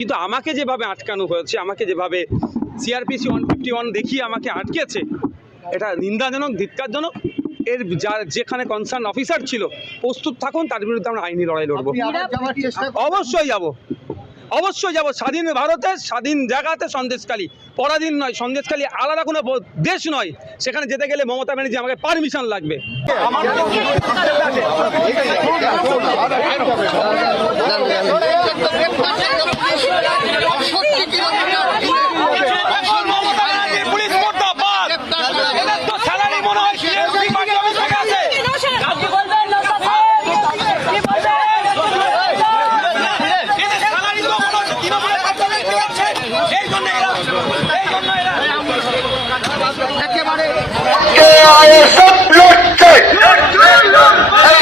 কিন্তু আমাকে যেভাবে আটকানো হয়েছে, আমাকে যেভাবে সিআরপিসি 151 দেখিয়ে আমাকে আটকেছে, এটা নিন্দাজনক, ধিক্কারজনক। এর যার যেখানে কনসার্ন অফিসার ছিল প্রস্তুত থাকুন, তার বিরুদ্ধে আমরা আইনি লড়াই লড়বো। অবশ্যই যাব, অবশ্যই যাব। স্বাধীন ভারতের স্বাধীন জায়গাতে সন্দেশখালী পরাধীন নয়, সন্দেশখালী আলাদা কোনো দেশ নয়। সেখানে যেতে গেলে মমতা ব্যানার্জি আমাকে পারমিশন লাগবে।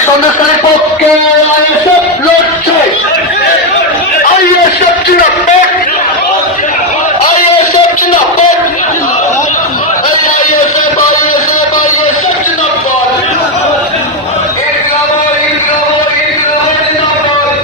সন্দেশখালীর পক্ষে আইএসএফ লড়ছে, আইএসএফ জিন্দাবাদ, আইএসএফ জিন্দাবাদ, আইএসএফ আইএসএফ আইএসএফ জিন্দাবাদ, ইনকলাব ইনকলাব ইনকলাব জিন্দাবাদ,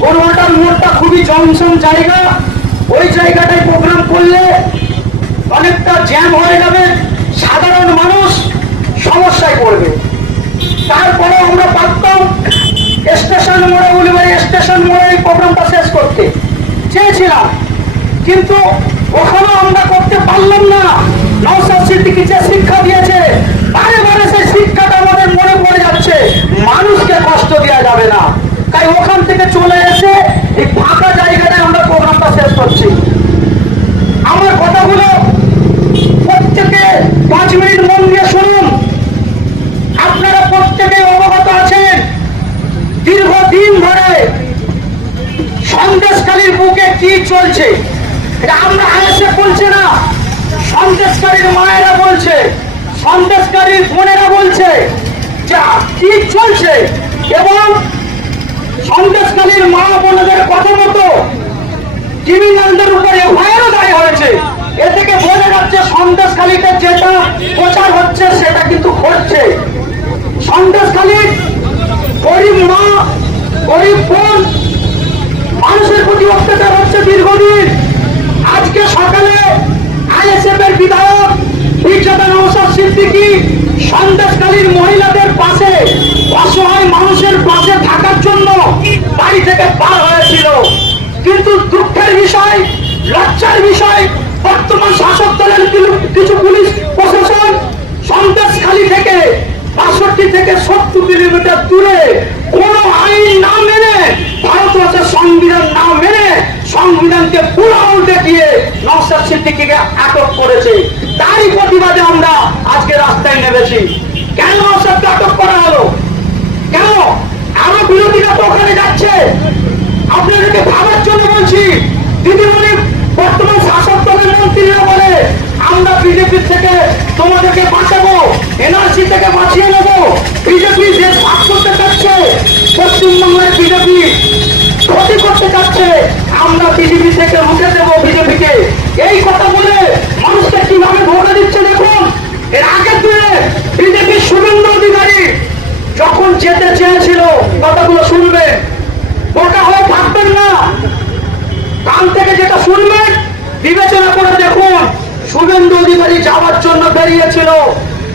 বড়মাটার মোড়টা খুবই জমজম জায়গা। ওই জায়গাটায় প্রোগ্রাম করলে অনেকটা জ্যাম হয়ে যাবে, সাধারণ মানুষ সমস্যায় পড়বে। তারপরে আমরা পারতাম স্টেশন মোড়ে, উলিবাড়ি স্টেশন মোড়ে এই প্রোগ্রামটা শেষ করতে চেয়েছিলাম, কিন্তু ওখানেও আমরা করতে পারলাম না। নওশাদ সিদ্দিকী যে শিক্ষা দিয়েছে, বারে বারে সেই শিক্ষাটা আমাদের মনে পড়ে যাচ্ছে, মানুষকে কষ্ট দেওয়া যাবে না। তাই ওখান থেকে চলে এসে এই ফাঁকা জায়গাটায় আমরা প্রোগ্রামটা শেষ করছি। আমার কথাগুলো প্রত্যেকে 5 মিনিট মন দিয়ে শুনুন। আপনারা প্রত্যেকে অবগত আছেন, দীর্ঘদিন ধরে সন্দেশখালীর বুকে কি চলছে, এটা আমরা আইএসএফ বলছে না, সন্দেশখালীর মায়েরা বলছে, সন্দেশখালীর বোনেরা বলছে যে কি চলছে। এবং সন্দেশখালীর মা বোনদের কথা মতো ক্রিমিনালদের উপর এফআইআরও দায়ের হয়েছে। এ থেকে বোঝা যাচ্ছে সন্দেশখালীতে যেটা প্রচার হচ্ছে সেটা কিন্তু ঘটছে। সন্দেশখালীর গরিব মা, গরিব বোন, মানুষের প্রতি অত্যাচার হচ্ছে দীর্ঘদিন। আজকে সকালে আইএসএফ এর বিধায়ক মির্জাদা নওশাদ সিদ্দিকী সন্দেশখালীর মহিলাদের পাশে, অসহায় মানুষের পাশে থাকার জন্য বাড়ি থেকে পার হয়েছিল। কিন্তু দুঃখের বিষয়, লজ্জার বিষয়, বর্তমান শাসক দলের কিছু পুলিশ প্রশাসন সন্দেশখালী থেকে 65 থেকে 70 কিলোমিটার দূরে কোন আইন না মেনে, ভারতবর্ষের সংবিধান না মেনে, সংবিধানকে পুরো উল্টে দিয়ে নওশাদ সিদ্দিকীকে আটক করেছে। তারই প্রতিবাদে আমরা আজকে রাস্তায় নেমেছি। কেন নওশাদকে আটক করা হলো? কেন? আরো বিরোধীরা তো ওখানে যাচ্ছে। আপনাদেরকে ভাবার জন্য বলছি, দিদিমণি বর্তমান শাসক দলের মন্ত্রীরা বলে আমরা বিজেপি থেকে তোমাদেরকে বাঁচাবো, এনআরসি থেকে বাঁচিয়ে নেবো। বিজেপি যে ভাগ করতে চাচ্ছে, পশ্চিমবঙ্গের বিজেপি ক্ষতি করতে চাচ্ছে, আমরা বিজেপি থেকে রুখে দেবো বিজেপিকে। এই কথা বলে মানুষকে কিভাবে ধোকা দিচ্ছে দেখুন। এর আগের দিনে বিজেপির শুভেন্দু অধিকারী যখন যেতে চেয়েছিল, কথাগুলো শুনবেন, বোকা হয়ে থাকবেন না, কান থেকে যেটা শুনবেন বিবেচনা করে দেখুন। শুভেন্দু অধিকারী যাওয়ার জন্য বেরিয়েছিল,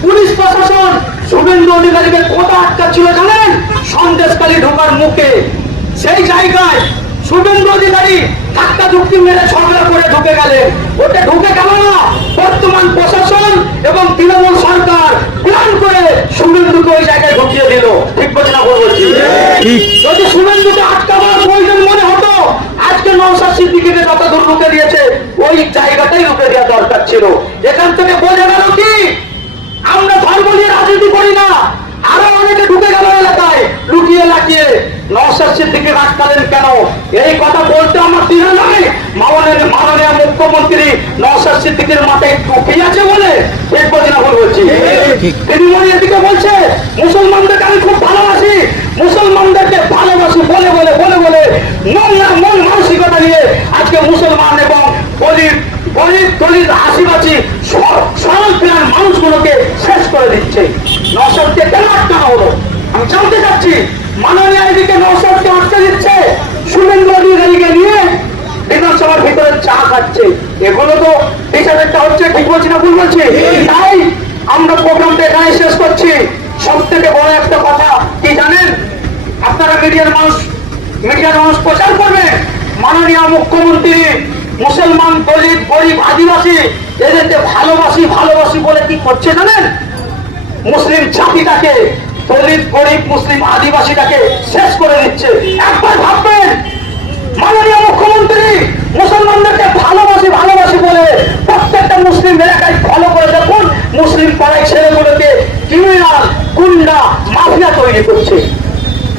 পুলিশ প্রশাসন শুভেন্দু অধিকারীকে কোথা আটকাচ্ছিল জানেন? সন্দেশখালী ঢোকার মুখে। সেই জায়গায় শুভেন্দু অধিকারী ধাক্কা ধুক্কি মেরে ঝগড়া করে ঢুকে গেলেন। ওটা ঢুকে গেল না, বর্তমান প্রশাসন এবং তৃণমূল সরকার প্ল্যান করে শুভেন্দুকে ওই জায়গায় ঢুকিয়ে দিল। ঠিক বলে না বলছি? যদি শুভেন্দুকে আটকাবার প্রয়োজন মনে হতো, আজকে নওশাদ সিদ্দিকীকে যত দূর রুখে দিয়েছে ওই জায়গাটাই রুখে দেওয়া দরকার ছিল। এখান থেকে বোঝা গেল কি আমরা বলিয়ে রাজনীতি করি না। আরো অনেকে ঢুকে গেল এলাকায় লুকিয়ে লাকিয়ে। নওশাদ সিদ্দিকীকে আটকালেন কেন? এই কথা বলতে আমার দ্বিধা নয়। মাননীয় মুখ্যমন্ত্রী নওশাদ সিদ্দিকীর মাথায় টুকি আছে বলে ঠিক বলছি না ভুল বলছি? তিনি মনে এদিকে বলছে মুসলমানদেরকে আমি খুব ভালোবাসি, মুসলমানদেরকে ভালোবাসি বলে বলে বলে বলে মন মানসিকতা নিয়ে আজকে মুসলমান এবং দলিত আদিবাসী সরল প্রাণ মানুষগুলোকে শেষ করে দিচ্ছে। নওশাদকে কেন আটকানো হলো আমি জানতে চাচ্ছি। মাননীয় এদিকে নওশাদকে আটকে দিচ্ছে, শুভেন্দু অধিকারীকে নিয়ে বিধানসভার ভিতরে চা খাচ্ছে। এগুলো তো বিচারটা হচ্ছে, ঠিক বলছি না ভুল বলছি? তাই আমরা প্রোগ্রামটা এখানে শেষ করছি। সব থেকে বড় একটা কথা কি জানেন? আপনারা মিডিয়ার মানুষ প্রচার করবেন মাননীয় মুখ্যমন্ত্রী মুসলমান, দলিত, গরিব, আদিবাসী এদেরকে ভালোবাসি বলে কি করছে জানেন? মুসলিম জাতিটাকে, দলিত, গরিব, মুসলিম, আদিবাসীটাকে শেষ করে দিচ্ছে। একবার ভাববেন মাননীয় মুখ্যমন্ত্রী মুসলমানদেরকে ভালোবাসি বলে প্রত্যেকটা মুসলিম এলাকায় ফলো করে দেখুন মুসলিম পাড়ায় ছেলেগুলোকে ক্রিমিনাল, গুন্ডা, মাফিয়া তৈরি করছে।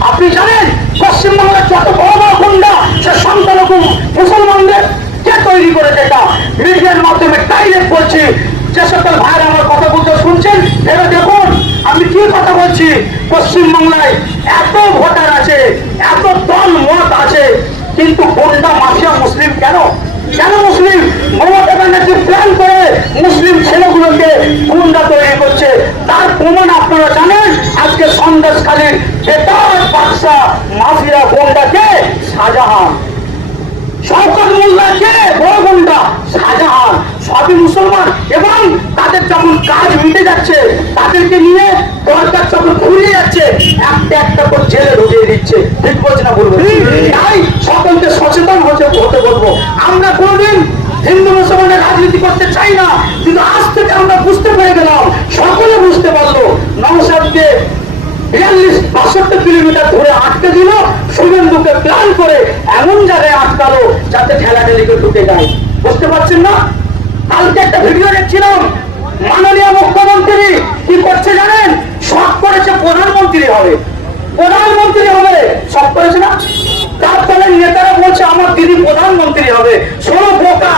আপনি জানেন পশ্চিমবাংলার যত বড় বড় গুন্ডা সে সংখ্যালঘু মুসলমানদের কে তৈরি করেছে? এটা মিডিয়ার মাধ্যমে ডাইরেক্ট বলছি। যে সকল ভাইয়ের আমার কথা বলতে শুনছেন এবার দেখুন আমি কি কথা বলছি। পশ্চিমবাংলায় এত ভোটার আছে, এত দল মত আছে, কিন্তু গুন্ডা, মাফিয়া মুসলিম কেন? মুসলিম মমতা ব্যানার্জি প্ল্যান করে মুসলিম ছেলেগুলোকে গুন্ডা তৈরি করছে। তার প্রমাণ আপনারা জানেন। আজকে সন্দেশখালীর বেতার বাদশা মাফিয়া গুন্ডাকে শাহজাহান, শওকত মোল্লাকে বড় গুন্ডা শাহজাহান, সবই মুসলমান। এবং তাদের যখন কাজ মিটে যাচ্ছে তাদেরকে নিয়ে দরকার যখন ঘুরিয়ে যাচ্ছে একটা করে জেলে ঢুকিয়ে দিচ্ছে। ঠিক বলছে না বলবো? তাই সকলকে সচেতন হতে বলবো। আমরা কোনোদিন হিন্দু মুসলমানের রাজনীতি করতে চাই না, কিন্তু আজ থেকে আমরা বুঝতে পেরে গেলাম, সকলে বুঝতে পারলো নওশাদকে 42-62 কিলোমিটার ধরে আটকে দিল। শুভেন্দুকে প্ল্যান করে এমন জায়গায় আটকালো যাতে ঠেলাঠেলিকে ঢুকে যায়। বুঝতে পারছেন না? কালকে একটা ভিডিও দেখছিলাম, মাননীয় মুখ্যমন্ত্রী কি করছে জানেন? শখ করেছে প্রধানমন্ত্রী হবে, শখ করেছে না? তার ফলে নেতারা বলছে আমার দিদি প্রধানমন্ত্রী হবে। শোনো বোকা,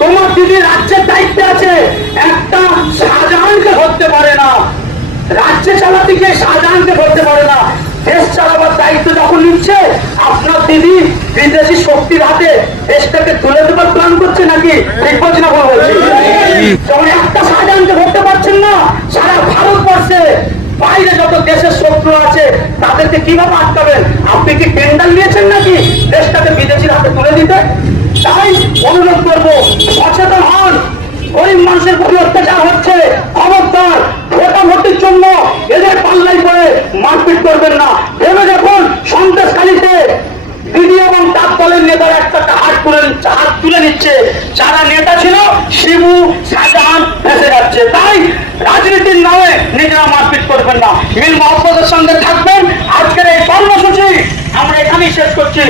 তোমার দিদি রাজ্যের দায়িত্বে আছে, একটা শাহজাহানকে ধরতে পারে না। রাজ্য চালাতে গিয়ে শাহজাহানকে ধরতে পারে না। দেশ চালাবার দায়িত্ব যখন নিচ্ছে আপনার দিদি বিদেশি শক্তির হাতে দেশটাকে তুলে দেবার প্ল্যান করছে নাকি? ঠিক বলছি না ভুল বলছি? যখন একটা শাহজাহানকে ধরতে পারছেন না, সারা ভারতবর্ষে বাইরে যত দেশের শত্রু আছে তাদেরকে কিভাবে আটকাবেন? আপনি কি টেন্ডার নিয়েছেন নাকি দেশটাকে বিদেশির হাতে তুলে দিতে? তাই অনুরোধ করবো সচেতন হন। গরিব মানুষের প্রতি অত্যাচার হচ্ছে, খবরদার। ভোটাভুটির জন্য এদের পাল্লাই করে মারপিট করবেন না। ভেবে দেখুন সন্দেশখালীতে দিদি এবং তার দলের নেতার একটা হাত তুলে নিচ্ছে। যারা নেতা ছিল শিবু, শাহজাহান ফেসে যাচ্ছে। তাই রাজনীতির নামে নিজেরা মারপিট করবেন না, মিল মহব্বতের সঙ্গে থাকবেন। আজকের এই কর্মসূচি আমরা এখানেই শেষ করছি।